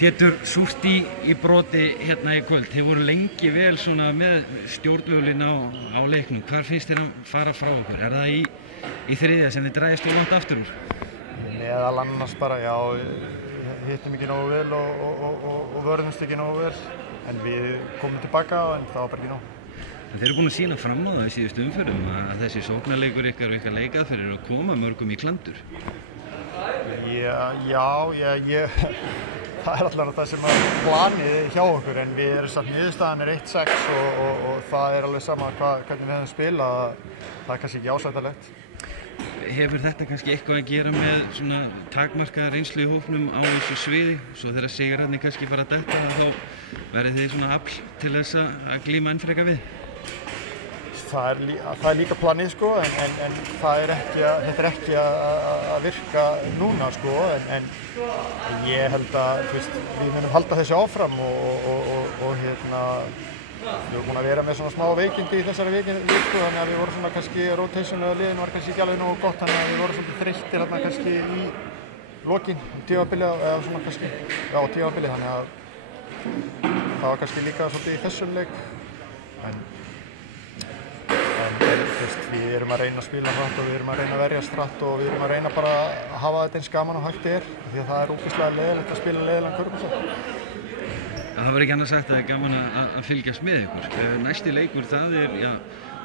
Pétur, súrt í broti hérna í kvöld. Þeir voru lengi vel svona með stjórnvölinn á leiknum. Hvar finnst þér að fara frá okkur? Er það í þriðja sem þið dragist langt aftur úr? Meðal annars bara, já, hittum ekki nógu vel og vörðumst ekki nógu vel. En við komum tilbaka en það var bara ekki nóg. Þeir eru búin að sýna fram á það í síðustu umferðum að þessi sóknarleikur ykkar og ykkar leikað fyrir að koma mörgum í klandur. Það allavega það sem er planið hjá okkur, en við erum samt niðurstaðan 1-6 og það alveg sama hvernig við hefum spilað, það kannski ekki ásættanlegt. Hefur þetta kannski eitthvað að gera með svona takmarkaða reynslu í hópnum á þessu sviði, svo þegar sigurarnir kannski fara að detta þá verið þið svona afl til þess að glíma enn frekar við? Það er líka planið sko, en þetta er ekki að virka núna sko, en ég held að við munum halda þessu áfram og við erum búin að vera með svona smá veikindi í þessari viku, þannig að við vorum svona kannski rotationlega liðin var kannski ekki alveg nógu gott, þannig að við vorum svolítið þreyttir hérna kannski í lokin tímabilið eða svona kannski tímabilið, þannig að það var kannski líka svolítið í þessum leik, en við erum að reyna að spila hratt og við erum að reyna að verjast hratt og við erum að reyna bara að hafa þetta eins gaman og hægt er, því að það er ógeðslega leiðilegt að spila leiðilegan körfubolta. Það var ekki annað sagt að það er gaman að fylgjast með ykkur. Næsti leikur það er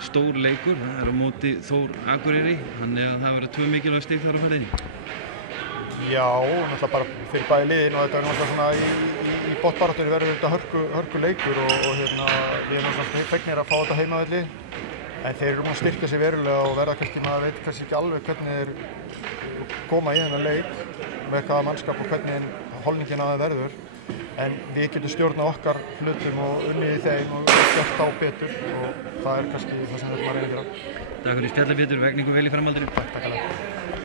stór leikur, það er á móti Þór Akureyri, þannig að það verða 2 mikilvæg stig þar á ferðinni. Já, náttúrulega bara fyrir bæði liðin og þetta er náttúrulega svona í botnbaráttunni verður þetta hörku leikur og við erum náttúrulega fegnir að fá þetta heimavelli. En þeir eru búin að styrkja sig verulega og verða kannski, maður veit kannski ekki alveg hvernig þeir koma í þennan leik með hvaða mannskap og hvernig holningin á það verður. En við getum stjórnað okkar hlutum og unnið í þeim og gert á betur og það er kannski það sem við erum að reyna að gera. Takk fyrir spjallið Pétur, vegningu vel í framhaldinu. Takk alveg.